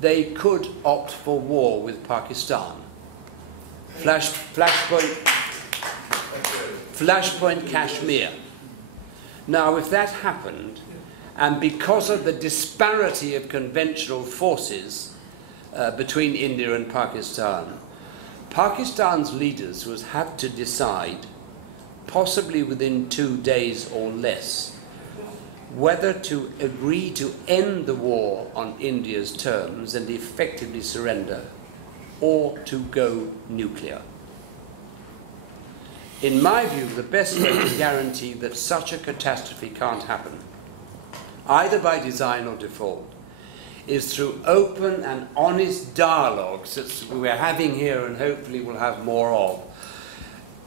they could opt for war with Pakistan. Flashpoint Kashmir. Now, if that happened, and because of the disparity of conventional forces between India and Pakistan, Pakistan's leaders would have to decide, possibly within 2 days or less, whether to agree to end the war on India's terms and effectively surrender, or to go nuclear. In my view, the best way to guarantee that such a catastrophe can't happen, either by design or default, is through open and honest dialogues that we're having here and hopefully we'll have more of,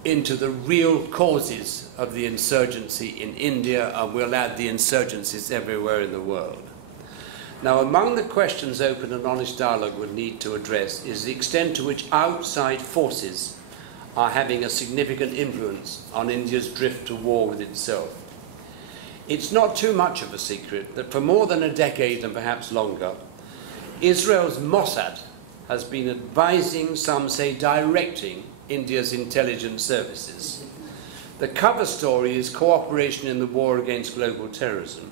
into the real causes of the insurgency in India, and we'll add the insurgencies everywhere in the world. Now, among the questions open and honest dialogue would need to address is the extent to which outside forces are having a significant influence on India's drift to war with itself. It's not too much of a secret that for more than a decade and perhaps longer, Israel's Mossad has been advising, some say directing, India's intelligence services. The cover story is cooperation in the war against global terrorism,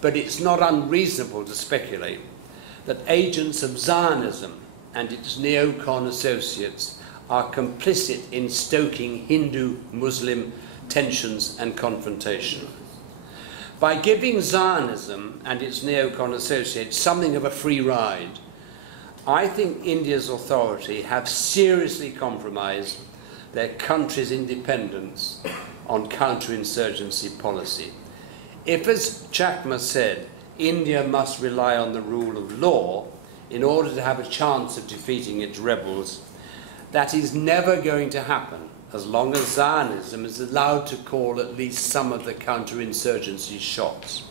but it's not unreasonable to speculate that agents of Zionism and its neocon associates are complicit in stoking Hindu-Muslim tensions and confrontation. By giving Zionism and its neocon associates something of a free ride, I think India's authority have seriously compromised their country's independence on counterinsurgency policy. If, as Chakma said, India must rely on the rule of law in order to have a chance of defeating its rebels, that is never going to happen as long as Zionism is allowed to call at least some of the counterinsurgency shots.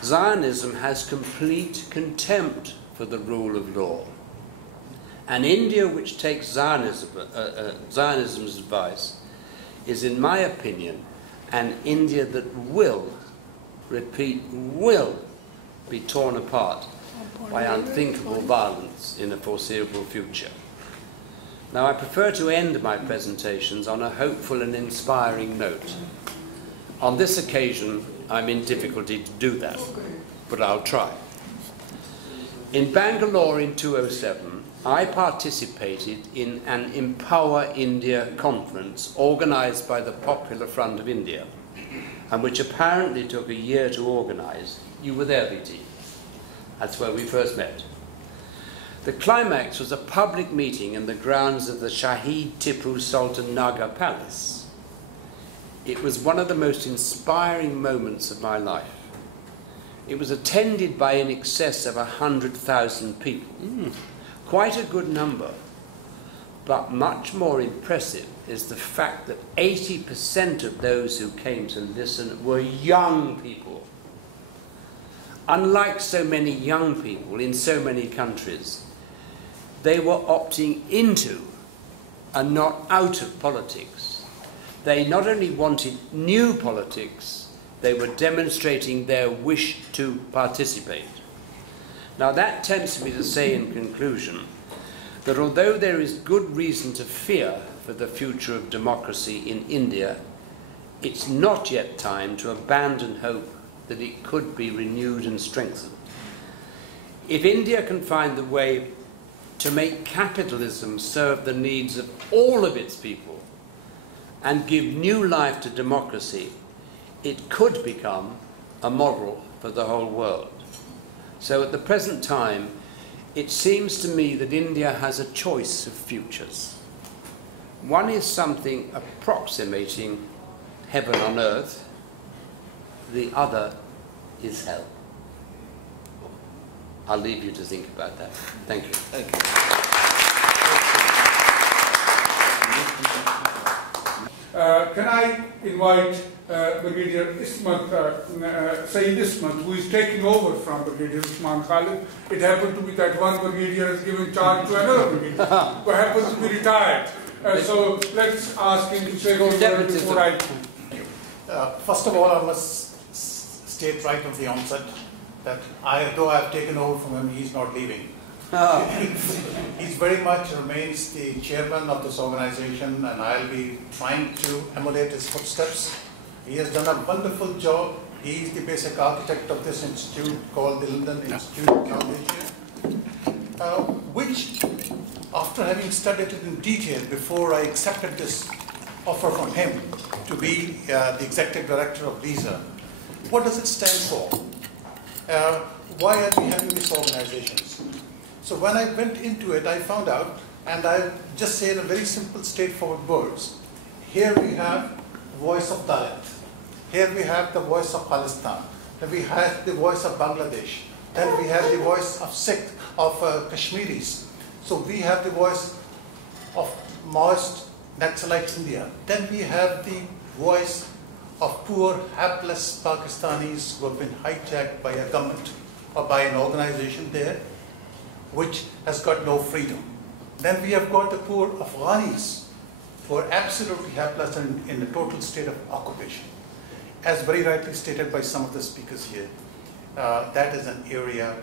Zionism has complete contempt for the rule of law. And India, which takes Zionism's advice, is, in my opinion, an India that will, repeat, will be torn apart by unthinkable violence in the foreseeable future. Now, I prefer to end my presentations on a hopeful and inspiring note. On this occasion, I'm in difficulty to do that, but I'll try. In Bangalore in 2007, I participated in an Empower India conference organized by the Popular Front of India, and which apparently took a year to organize. You were there, VT. That's where we first met. The climax was a public meeting in the grounds of the Shahid Tipu Sultan Nagar Palace. It was one of the most inspiring moments of my life. It was attended by in excess of 100,000 people. Quite a good number. But much more impressive is the fact that 80% of those who came to listen were young people. Unlike so many young people in so many countries, they were opting into and not out of politics. They not only wanted new politics, they were demonstrating their wish to participate. Now, that tempts me to say in conclusion that although there is good reason to fear for the future of democracy in India, it's not yet time to abandon hope that it could be renewed and strengthened. If India can find the way to make capitalism serve the needs of all of its people and give new life to democracy, it could become a model for the whole world. So at the present time, it seems to me that India has a choice of futures. One is something approximating heaven on earth, the other is hell. I'll leave you to think about that. Thank you. Thank you. Can I invite Brigadier Ismat, Saeed Ismat, who is taking over from Brigadier Usman Khalid. It happened to be that one brigadier has given charge to another brigadier, who happens to be retired. So let's ask him to say a word before I... First of all, I must state right at the onset that though I've taken over from him, he's not leaving. Oh. He's very much remains the chairman of this organization, and I'll be trying to emulate his footsteps. He has done a wonderful job. He's the basic architect of this institute called the London Institute of Foundation, which, after having studied it in detail before I accepted this offer from him to be the executive director of LISA, what does it stand for? Why are we having these organizations? So when I went into it, I found out, and I just say in a very simple, straightforward words, here we have voice of Dalit, here we have the voice of Palestine, then we have the voice of Bangladesh, then we have the voice of Sikh, of Kashmiris, so we have the voice of Maoist Naxalite India, then we have the voice of poor, hapless Pakistanis who have been hijacked by a government or by an organization there, which has got no freedom. Then we have got the poor Afghanis who are absolutely helpless and in a total state of occupation. As very rightly stated by some of the speakers here, that is an area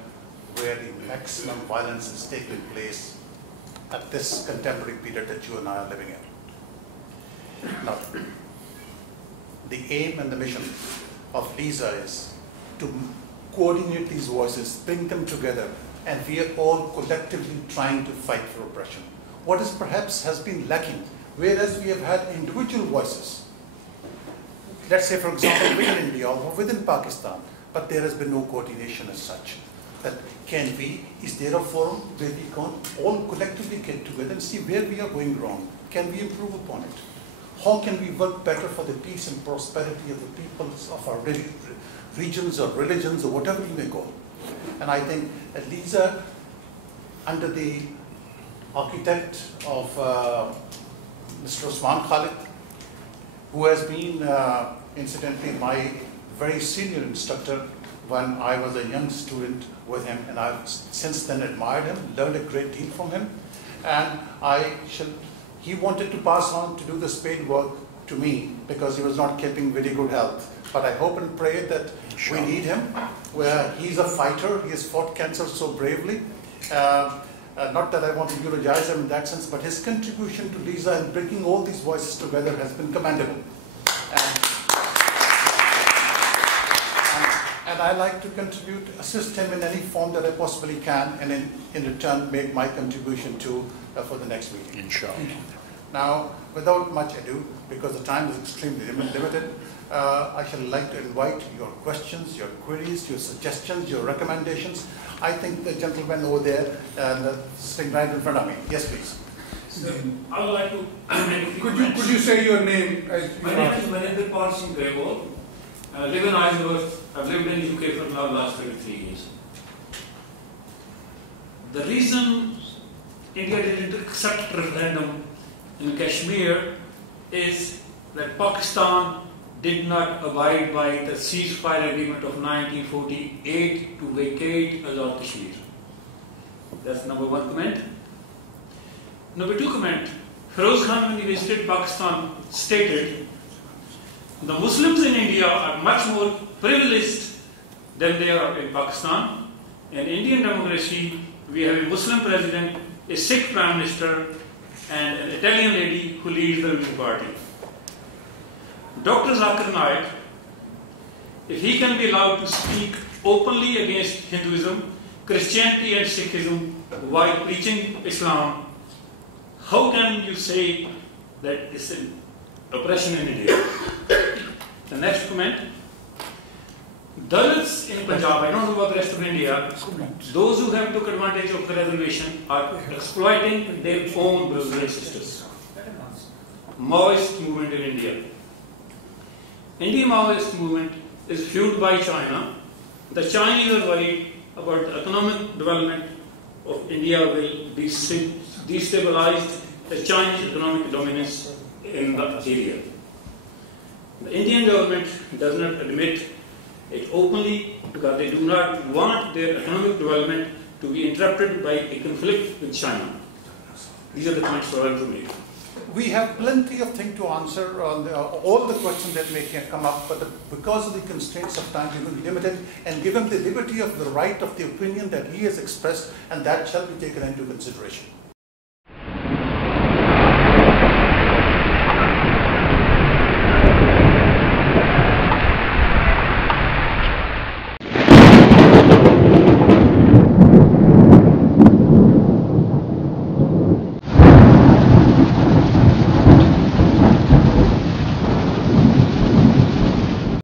where the maximum violence is taking place at this contemporary period that you and I are living in. Now, the aim and the mission of LISA is to coordinate these voices, bring them together, and we are all collectively trying to fight for oppression. What is perhaps has been lacking, whereas we have had individual voices, let's say for example within India or within Pakistan, but there has been no coordination as such. That is there a forum where we can all collectively get together and see where we are going wrong? Can we improve upon it? How can we work better for the peace and prosperity of the peoples of our regions or religions or whatever you may call? And I think at LISA, under the architect of Mr. Usman Khalid, who has been incidentally my very senior instructor when I was a young student with him, and I've since then admired him, learned a great deal from him, and he wanted to pass on to do the spade work to me because he was not keeping very good health. But I hope and pray that we need him, where he's a fighter, he has fought cancer so bravely. Not that I want to eulogize him in that sense, but his contribution to LISA and bringing all these voices together has been commendable. And I like to contribute, assist him in any form that I possibly can, and in return make my contribution to for the next meeting. Inshallah. Now, without much ado, because the time is extremely limited, I shall like to invite your questions, your queries, your suggestions, your recommendations. I think the gentleman over there, sitting right in front of me. Yes, please. So, I would like to Could you say your name? My name is V-Pol Singh Grebo. I live in Isleworth. I've lived in UK for the last 33 years. The reason India didn't accept referendum in Kashmir is that Pakistan did not abide by the ceasefire agreement of 1948 to vacate Azad Kashmir. That's number one comment. Number two comment, Feroz Khan, when he visited Pakistan, stated the Muslims in India are much more privileged than they are in Pakistan. In Indian democracy, we have a Muslim president, a Sikh prime minister, and an Italian lady who leads the ruling party. Dr. Zakir Naik, if he can be allowed to speak openly against Hinduism, Christianity and Sikhism while preaching Islam, how can you say that it's an oppression in India? The next comment, Dalits in Punjab, I don't know about the rest of India, those who have took advantage of the reservation are exploiting their own brothers and sisters. Maoist movement in India. Indian Maoist movement is fueled by China. The Chinese are worried about the economic development of India will be destabilized the Chinese economic dominance in the area. The Indian government does not admit it openly because they do not want their economic development to be interrupted by a conflict with China. These are the points I want to make. We have plenty of things to answer on all the questions that may come up, but because of the constraints of time, we will be limited and give him the liberty of the right of the opinion that he has expressed, and that shall be taken into consideration.